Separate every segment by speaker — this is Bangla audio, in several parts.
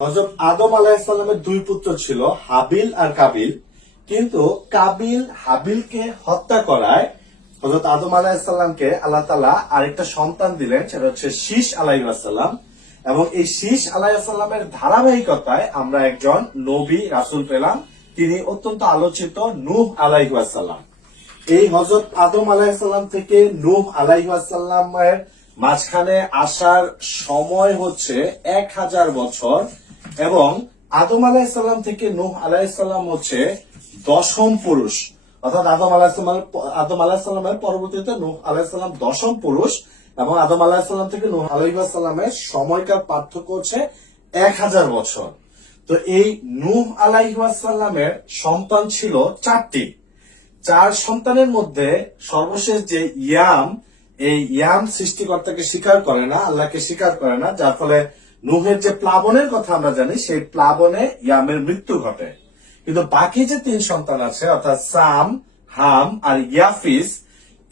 Speaker 1: হজরত আদম আলাহিসাল্লামের দুই পুত্র ছিল, হাবিল আর কাবিল। কিন্তু কাবিল হাবিলকে হত্যা করায় হজরত আদম আলাহিসাল্লামকে আল্লাহ তালা আরেকটা সন্তান দিলেন, সেটা হচ্ছে শীষ আলাইসাল্লাম এবং এই শীষ আলাইসাল্লামের ধারাবাহিকতায় আমরা একজন নবী, রাসুল পেলাম, তিনি অত্যন্ত আলোচিত নূহ আলাইসাল্লাম এই হজরত আদম আলাইসাল্লাম থেকে নূহ আলাইসাল্লামের মাঝখানে আসার সময় হচ্ছে এক হাজার বছর এবং আদম আলাইসাল্লাম থেকে নূহ আলাইসাল্লাম হচ্ছে দশম পুরুষ। অর্থাৎ আদম আলাহিসাল্লাম আদম আলাহিসাল্লামের পরবর্তীতে নূহ আলাহিসাল্লাম দশম পুরুষ এবং আদম আলাহিসাল্লাম থেকে নূহ আলাইসাল্লামের সময়কার পার্থক্য হচ্ছে এক হাজার বছর। তো এই নূহ আলাইসাল্লামের সন্তান ছিল চারটি। চার সন্তানের মধ্যে সর্বশেষ যে ইয়াম, এই ইয়াম সৃষ্টিকর্তাকে স্বীকার করে না, আল্লাহকে স্বীকার করে না, যার ফলে নুহের যে প্লাবনের কথা আমরা জানি, সেই প্লাবনে ইয়ামের মৃত্যু ঘটে। কিন্তু বাকি যে তিন সন্তান আছে, অর্থাৎ সাম, হাম আর ইয়াফিস,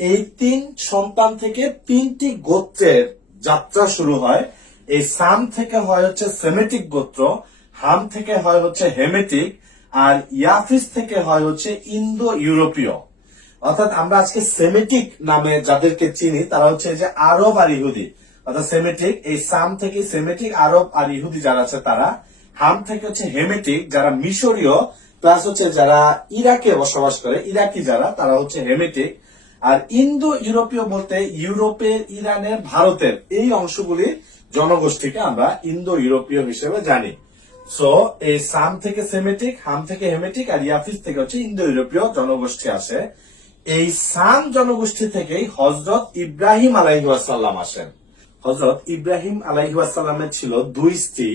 Speaker 1: এই তিন সন্তান থেকে তিনটি গোত্রের যাত্রা শুরু হয়। এই সাম থেকে হয় হচ্ছে সেমেটিক গোত্র, হাম থেকে হয় হচ্ছে হেমেটিক, আর ইয়াফিস থেকে হয় হচ্ছে ইন্দো ইউরোপীয় অর্থাৎ আমরা আজকে সেমেটিক নামে যাদেরকে চিনি, তারা হচ্ছে যে আরব আর ইহুদি। অর্থাৎ সেমেটিক, এই সাম থেকে সেমেটিক, আরব আর ইহুদি যারা আছে তারা, হাম থেকে হচ্ছে হেমেটিক, যারা মিশরীয়, প্লাস হচ্ছে যারা ইরাকে বসবাস করে, ইরাকি যারা, তারা হচ্ছে হেমেটিক। আর ইন্দো ইউরোপীয় বলতে ইউরোপের, ইরানের, ভারতের, এই অংশগুলির জনগোষ্ঠীকে আমরা ইন্দো ইউরোপীয় হিসেবে জানি। সো এই সাম থেকে সেমেটিক, হাম থেকে হেমেটিক, আর ইয়াফিস থেকে হচ্ছে ইন্দো ইউরোপীয় জনগোষ্ঠী আসে এই সাম জনগোষ্ঠী থেকেই হজরত ইব্রাহিম আলাইহাসাল্লাম আসেন। হজরত ইব্রাহিম আলাইহাসাল্লামের ছিল দুই স্ত্রী।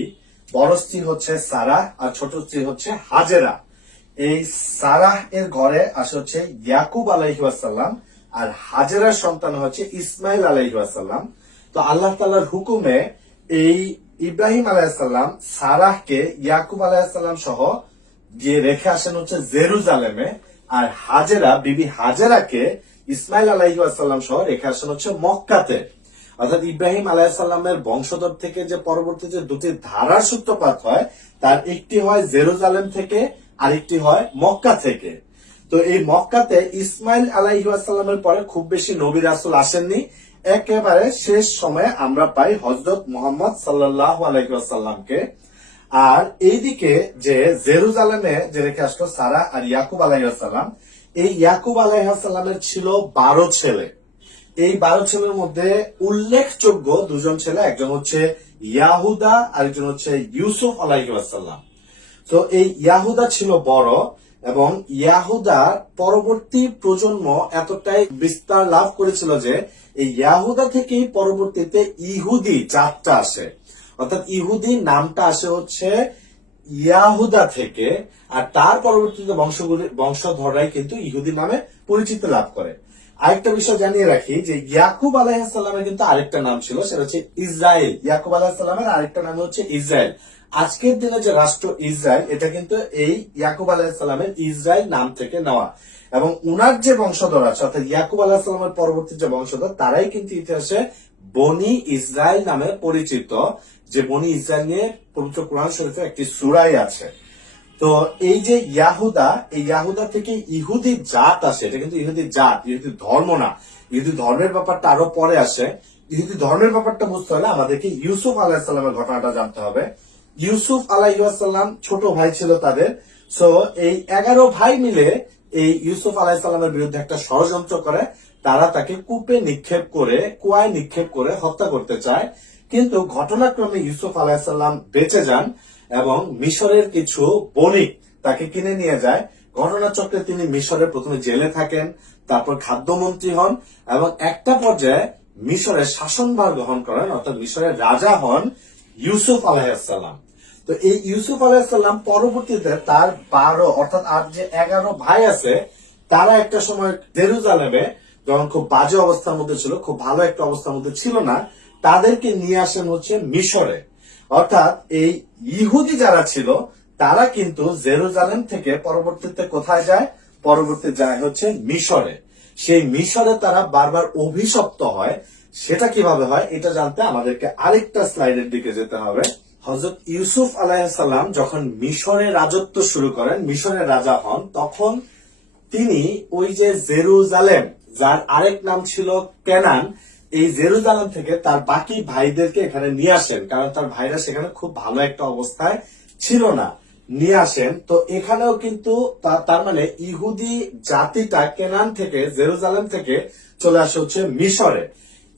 Speaker 1: বড় স্ত্রী হচ্ছে সারাহ আর ছোট স্ত্রী হচ্ছে হাজেরা। এই সারাহ এর ঘরে আসে হচ্ছে ইয়াকুব আলাইহাসাল্লাম আর হাজেরার সন্তান হচ্ছে ইসমাইল আলাইহাসাল্লাম তো আল্লাহ তালার হুকুমে এই ইব্রাহিম আলাইসাল্লাম সারাহকে ইয়াকুব আলাইসাল্লাম সহ গিয়ে রেখে আসেন হচ্ছে জেরুজালেমে আর হাজেরা, বিবি হাজেরাকে ইসমাইল আলাইসাল্লাম সহ রেখে আসেন হচ্ছে মক্কাতে। অর্থাৎ ইব্রাহিম আলাইসাল্লামের বংশধর থেকে যে পরবর্তীতে দুটি ধারার সূত্রপাত হয়, তার একটি হয় জেরুজালেম থেকে, আরেকটি হয় মক্কা থেকে। তো এই মক্কাতে ইসমাইল আলাইসাল্লামের পরে খুব বেশি নবী রাসুল আসেননি। একেবারে শেষ সময়ে আমরা পাই হজরত মোহাম্মদ সাল্লাহ আলাইসাল্লামকে আর এইদিকে যে জেরুজালেমে যে রেখে আসলো সারা আর ইয়াকুব আলাইসাল্লাম এই ইয়াকুব আলাইসাল্লামের ছিল বারো ছেলে। এই বারো ছেলের মধ্যে উল্লেখযোগ্য দুজন ছেলে, একজন হচ্ছে ইয়াহুদা আর একজন হচ্ছে ইউসুফ আলাইসাল্লাম তো এই ইয়াহুদা ছিল বড় এবং ইয়াহুদার পরবর্তী প্রজন্ম এতটাই বিস্তার লাভ করেছিল যে এই ইয়াহুদা থেকেই পরবর্তীতে ইহুদি জাতটা আসে। অর্থাৎ ইহুদি নামটা আসে হচ্ছে ইয়াহুদা থেকে, আর তার পরবর্তীতে বংশগুলি বংশধররাই কিন্তু ইহুদি নামে পরিচিত লাভ করে। আরেকটা বিষয় জানিয়ে রাখি যে ইয়াকুব আলাইসাল্লামের কিন্তু আরেকটা নাম ছিল, সেটা হচ্ছে ইসরায়েল। ইয়াকুব আলাহিসাল্লামের আরেকটা নাম হচ্ছে ইসরায়েল। আজকের দিনে যে রাষ্ট্র ইসরায়েল, এটা কিন্তু এই ইয়াকুব আলাহিসাল্লামের ইসরায়েল নাম থেকে নেওয়া। এবং উনার যে বংশধর আছে, অর্থাৎ ইয়াকুব আলাহিসাল্লামের পরবর্তী যে বংশধর, তারাই কিন্তু ইতিহাসে বনি ইসরায়েল নামে পরিচিত। যে বনি ইসরায়েল নিয়ে পবিত্র কোরআন শরীফে একটি সুরাই আছে। তো এই যে ইয়াহুদা, এই ইয়াহুদা থেকে ইহুদি জাত আসে, এটা কিন্তু ইহুদি জাত, ইহুদি ধর্ম না। ইহুদি ধর্মের ব্যাপারটা আরও পরে আসে। ইহুদি ধর্মের ব্যাপারটা বুঝতে হলে আমাদেরকে ইউসুফ আলাহিসাল্লামের ঘটনাটা জানতে হবে। ইউসুফ আলাইসাল্লাম ছোট ভাই ছিল তাদের। সো এই এগারো ভাই মিলে এই ইউসুফ আলাহিসাল্লামের বিরুদ্ধে একটা ষড়যন্ত্র করে। তারা তাকে কূপে নিক্ষেপ করে, কুয়ায় নিক্ষেপ করে হত্যা করতে চায়। কিন্তু ঘটনাক্রমে ইউসুফ আলাহিসাল্লাম বেঁচে যান। এবং মিশরের কিছু বণিক তাকে কিনে নিয়ে যায়। ঘটনাচক্রে তিনি মিশরের প্রথমে জেলে থাকেন, তারপর খাদ্যমন্ত্রী হন এবং একটা পর্যায়ে মিশরের শাসনভার গ্রহণ করেন, অর্থাৎ মিশরের রাজা হন ইউসুফ আলাহিসাল্লাম তো এই ইউসুফ আলাহিসাল্লাম পরবর্তীতে তার বারো, অর্থাৎ আর যে এগারো ভাই আছে, তারা একটা সময় জেরুজালেমে, যখন খুব বাজে অবস্থার মধ্যে ছিল, খুব ভালো একটা অবস্থার মধ্যে ছিল না, তাদেরকে নিয়ে আসেন হচ্ছে মিশরে। অর্থাৎ এই ইহুদি যারা ছিল, তারা কিন্তু জেরুজালেম থেকে পরবর্তীতে কোথায় যায়? পরবর্তী যায় হচ্ছে মিশরে। সেই মিশরে তারা বারবার অভিশপ্ত হয়। সেটা কীভাবে হয়? এটা জানতে আমাদেরকে আরেকটা স্লাইডের দিকে যেতে হবে। হজরত ইউসুফ আলাইসাল্লাম যখন মিশরে রাজত্ব শুরু করেন মিশরের রাজা হন, তখন তিনি ওই যে জেরুজালেম, যার আরেক নাম ছিল কেনান এই জেরুজালেম থেকে তার বাকি ভাইদেরকে এখানে নিয়ে আসেন, কারণ তার ভাইরা সেখানে খুব ভালো একটা অবস্থায় ছিল না। নিয়ে আসেন। তো এখানেও কিন্তু তার মানে ইহুদি জাতিটা কেনান থেকে, জেরুজালেম থেকে চলে আসে হচ্ছে মিশরে।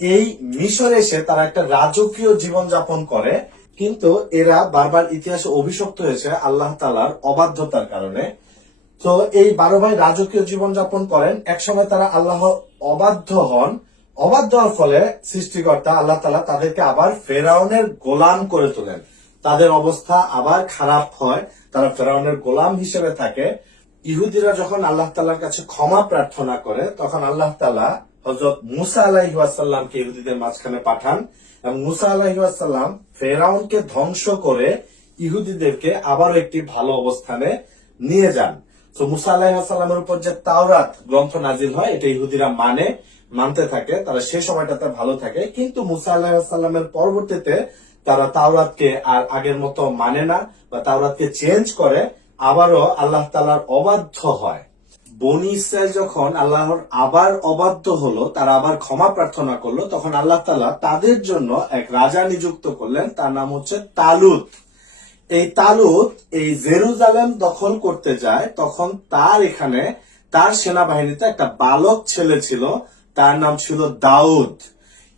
Speaker 1: এই মিশরে এসে তারা একটা রাজকীয় জীবন যাপন করে, কিন্তু এরা বারবার ইতিহাসে অভিশপ্ত হয়েছে আল্লাহ তালার অবাধ্যতার কারণে। তো এই বারো ভাই রাজকীয় জীবনযাপন করেন। একসময় তারা আল্লাহ অবাধ্য হন। অবাধ্য হওয়ার ফলে সৃষ্টিকর্তা আল্লাহ তালা তাদেরকে আবার ফেরাউনের গোলাম করে তোলেন। তাদের অবস্থা আবার খারাপ হয়। তারা ফেরাউনের গোলাম হিসেবে থাকে। ইহুদিরা যখন আল্লাহ তালার কাছে ক্ষমা প্রার্থনা করে, তখন আল্লাহ তালা হজরত মুসা আলাহিসাল্লামকে ইহুদিদের মাঝখানে পাঠান এবং মুসা আলাহিসাল্লাম ফেরাউনকে ধ্বংস করে ইহুদিদেরকে আবারও একটি ভালো অবস্থানে নিয়ে যান। তো মুসা আলাহিসাল্লামের উপর যে তাওরাত গ্রন্থ নাজিল হয়, এটা ইহুদিরা মানে। মানতে থাকে, তারা সে সময়টাতে ভালো থাকে। কিন্তু মুসা আলাহিসাল্লামের পরবর্তীতে তারা তাওরাতকে আর আগের মতো মানে না বা তাওরাতকে চেঞ্জ করে, আবারও আল্লাহ তালার অবাধ্য হয়। বনি ইসরায়েল যখন আল্লাহর আবার অবাধ্য হলো, তারা আবার ক্ষমা প্রার্থনা করল, তখন আল্লাহ তালা তাদের জন্য এক রাজা নিযুক্ত করলেন, তার নাম হচ্ছে তালুত। এই তালুত এই জেরুজালেম দখল করতে যায়, তখন তার এখানে তার সেনাবাহিনীতে একটা বালক ছেলে ছিল তার নাম ছিল দাউদ।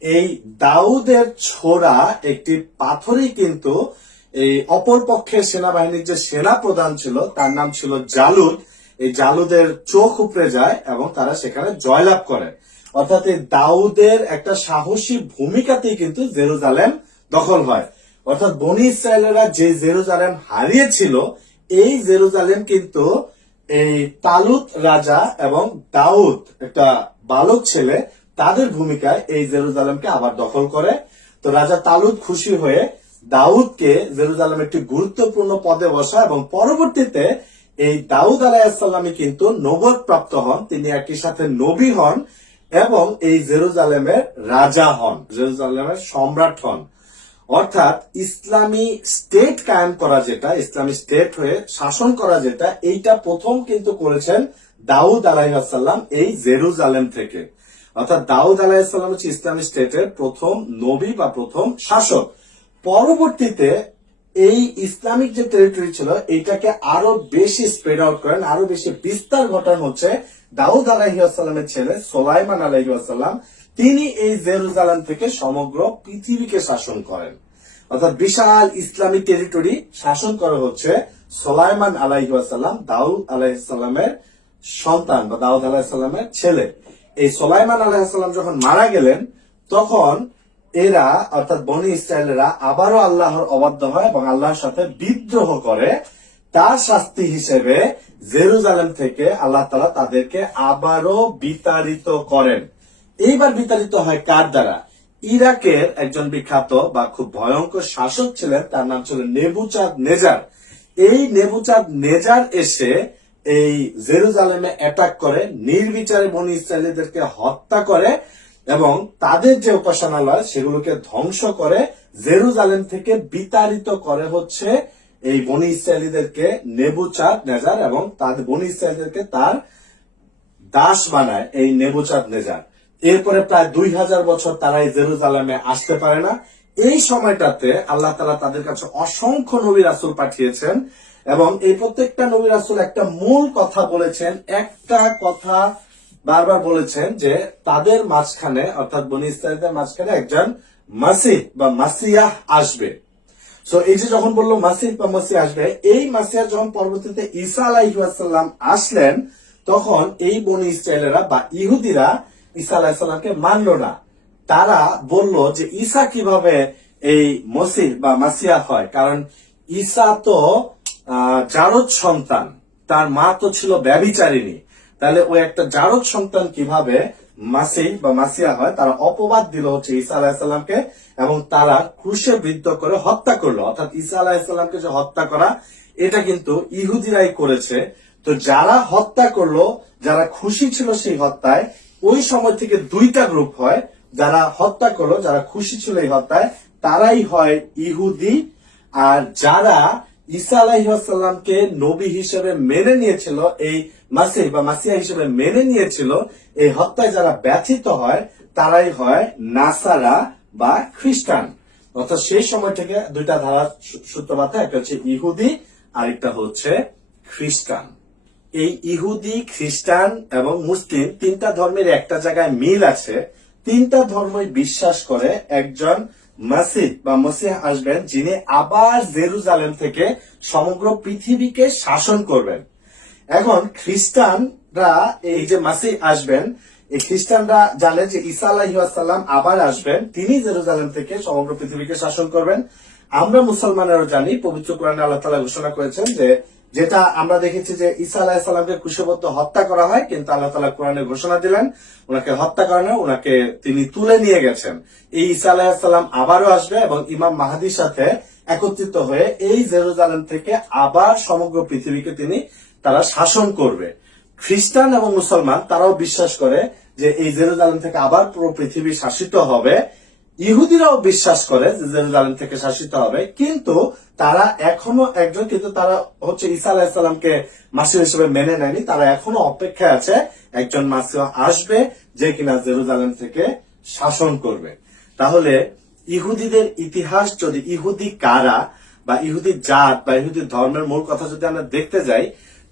Speaker 1: এই দাউদের ছোড়া একটি পাথরই কিন্তু এই অপর পক্ষের সেনাবাহিনীর যে সেনা প্রধান ছিল, তার নাম ছিল জালুদ। এই জালুদের চোখ উপড়ে যায় এবং তারা সেখানে জয়লাভ করে। অর্থাৎ এই দাউদের একটা সাহসী ভূমিকাতেই কিন্তু জেরুজালেম দখল হয়। অর্থাৎ বনি ইসরায়েলেরা যে জেরুজালেম হারিয়েছিল, এই জেরুজালেম কিন্তু এই তালুত রাজা এবং দাউদ একটা বালক ছেলে, তাদের ভূমিকায় এই জেরুজালেমকে আবার দখল করে। তো রাজা তালুত খুশি হয়ে দাউদকে জেরুজালেম একটি গুরুত্বপূর্ণ পদে বসা এবং পরবর্তীতে এই দাউদ আলাইসাল্লামই কিন্তু নবদ প্রাপ্ত হন। তিনি একই সাথে নবী হন এবং এই জেরুজালেমের রাজা হন, জেরুজালেমের সম্রাট হন। অর্থাৎ ইসলামী স্টেট কায়েম করা যেটা, ইসলামী স্টেট হয়ে শাসন করা যেটা, এইটা প্রথম কিন্তু করেছেন দাউদ আলাইসাল্লাম এই জেরুজালেম থেকে। অর্থাৎ দাউদ আলাইসাল্লাম হচ্ছে ইসলামী স্টেটের প্রথম নবী বা প্রথম শাসক। পরবর্তীতে এই ইসলামিক যে টেরিটরি ছিল এইটাকে আরও বেশি স্প্রেড আউট করেন, আরও বেশি বিস্তার ঘটান হচ্ছে দাউদ আলাহিসাল্লামের ছেলে সোলাইমান আলাহিসাল্লাম তিনি এই জেরুজালেম থেকে সমগ্র পৃথিবীকে শাসন করেন। অর্থাৎ বিশাল ইসলামিক টেরিটরি শাসন করা হচ্ছে সোলাইমান আলাইসাল্লাম দাউদ আলাইসাল্লামের সন্তান বা দাউদ আলাহিসাল্লামের ছেলে। এই সোলাইমান আলাহিসাল্লাম যখন মারা গেলেন, তখন এরা, অর্থাৎ বনি ইসরায়েলেরা আবারও আল্লাহর অবাধ্য হয় এবং আল্লাহর সাথে বিদ্রোহ করে। তার শাস্তি হিসেবে জেরুজালেম থেকে আল্লাহ তালা তাদেরকে আবারও বিতাড়িত করেন। এইবার বিতাড়িত হয় কার দ্বারা? ইরাকের একজন বিখ্যাত বা খুব ভয়ঙ্কর শাসক ছিলেন, তার নাম ছিল নেবুচাঁদ নেজার। এই নেবুচাঁদ নেজার এসে এই জেরুজালেমে অ্যাটাক করে, নির্বিচারে বনি ইসরায়েলিদেরকে হত্যা করে এবং তাদের যে উপাসনালয়, সেগুলোকে ধ্বংস করে জেরুজালেম থেকে বিতাড়িত করে হচ্ছে এই বনি ইসরায়েলিদেরকে নেবুচাঁদ নেজার এবং তাদের বনি ইসরায়েলিদেরকে তার দাস বানায় এই নেবুচাঁদ নেজার। এরপরে প্রায় দুই হাজার বছর তারা এই জেরুজালেমে আসতে পারে না। এই সময়টাতে আল্লাহ তালা তাদের কাছে অসংখ্য নবী রাসুল পাঠিয়েছেন। এবং এই প্রত্যেকটা নবী রাসুল একটা মূল কথা বলেছেন, একটা কথা বারবার বলেছেন যে তাদের মাঝখানে, অর্থাৎ বনি ইসরায়েলদের মাঝখানে একজন মাসিহ বা মাসিয়াহ আসবে। সো এই যে যখন বলল মাসিহ বা মাসি আসবে, এই মাসিয়া যখন পরবর্তীতে ঈসা আলাইসাল্লাম আসলেন, তখন এই বনি ইসরায়েলেরা বা ইহুদিরা ঈসা আলাহিসাল্লামকে মানলো না। তারা বলল যে ঈসা কীভাবে এই মসিহ বা মাসিয়া হয়? কারণ ঈসা তো জারদ সন্তান, তার মা তো ছিল ব্যবিচারিণী তাহলে ওই একটা জারদ সন্তান কীভাবে মাসি বা মাসিয়া হয়, তারা অপবাদ দিল হচ্ছে ঈসা আলাহিসাল্লামকে এবং তারা ক্রুশে বৃদ্ধ করে হত্যা করল। অর্থাৎ ঈসা আলাহিসাল্লামকে যে হত্যা করা, এটা কিন্তু ইহুদিরাই করেছে। তো যারা হত্যা করল, যারা খুশি ছিল সেই হত্যায়, ওই সময় থেকে দুইটা গ্রুপ হয়। যারা হত্যা করল, যারা খুশি ছিল এই হত্যায়, তারাই হয় ইহুদি। আর যারা ঈসা আলাইসাল্লামকে নবী হিসেবে মেনে নিয়েছিল, এই মাসিহ বা মাসিয়া হিসেবে মেনে নিয়েছিল, এই হত্যায় যারা ব্যথিত হয়, তারাই হয় নাসারা বা খ্রিস্টান। অর্থাৎ সেই সময় থেকে দুইটা ধারা সূত্রপাত একটা হচ্ছে ইহুদি, আরেকটা হচ্ছে খ্রিস্টান। এই ইহুদি, খ্রিস্টান এবং মুসলিম তিনটা ধর্মের একটা জায়গায় মিল আছে। তিনটা ধর্মই বিশ্বাস করে একজন মাসিদ বা মসিহ আসবেন যিনি আবার জেরুজালেম থেকে সমগ্র পৃথিবীকে শাসন করবেন। এখন খ্রিস্টানরা এই যে মাসি আসবেন, এই খ্রিস্টানরা জানে যে ঈসা আলাহিসাল্লাম আবার আসবেন, তিনি জেরুজালেম থেকে সমগ্র পৃথিবীকে শাসন করবেন। আমরা মুসলমানেরও জানি, পবিত্র কোরআনে আল্লাহ তালা ঘোষণা করেছেন যে যেটা আমরা দেখেছি যে ঈসা আলাহিসাল্লামকে কুশবদ্ধ হত্যা করা হয়, কিন্তু আল্লাহ তালা কোরআনে ঘোষণা দিলেন, ওনাকে হত্যা করেন, ওনাকে তিনি তুলে নিয়ে গেছেন। এই ঈসা আলাহিসাল্লাম আবারও আসবে এবং ইমাম মাহাদির সাথে একত্রিত হয়ে এই জেরুজালেম থেকে আবার সমগ্র পৃথিবীকে তিনি তারা শাসন করবে। খ্রিস্টান এবং মুসলমান তারাও বিশ্বাস করে যে এই জেরুজালেম থেকে আবার পুরো পৃথিবী শাসিত হবে। ইহুদিরাও বিশ্বাস করে যে জেরুজালেম থেকে শাসিত হবে, কিন্তু তারা এখনও একজন, কিন্তু তারা হচ্ছে ঈসা আলাহিসাল্লামকে মাসির হিসেবে মেনে নেয়নি। তারা এখনও অপেক্ষায় আছে, একজন মাসিহ আসবে যে কিনা জেরুজালেম থেকে শাসন করবে। তাহলে ইহুদিদের ইতিহাস যদি ইহুদি কারা বা ইহুদি জাত বা ইহুদি ধর্মের মূল কথা যদি আমরা দেখতে যাই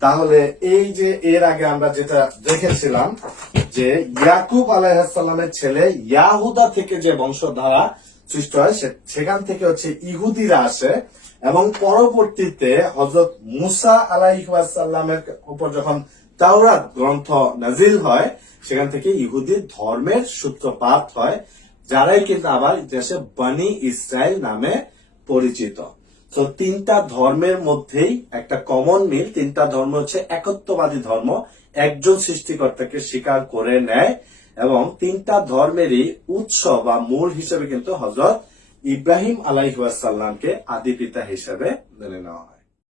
Speaker 1: তাহলে এই যে এর আগে আমরা যেটা দেখেছিলাম যে ইয়াকুব আলাইসাল্লামের ছেলে ইয়াহুদা থেকে যে বংশধারা সৃষ্টি হয় সেখান থেকে হচ্ছে ইহুদিরা আসে এবং পরবর্তীতে হজরত মুসা আলাইসাল্লামের উপর যখন তাওরাত গ্রন্থ নাজিল হয়, সেখান থেকে ইহুদি ধর্মের সূত্রপাত হয়, যারাই কিন্তু আবার দেশে বানি ইসরায়েল নামে পরিচিত। তো তিনটা ধর্মের মধ্যেই একটা কমন মিল তিনটা ধর্ম হচ্ছে একত্ববাদী ধর্ম, একজন সৃষ্টিকর্তাকে স্বীকার করে নেয় এবং তিনটা ধর্মেরই উৎস বা মূল হিসেবে কিন্তু হজরত ইব্রাহিম আলাইহাসাল্লামকে আদি পিতা হিসেবে মেনে নেওয়া হয়।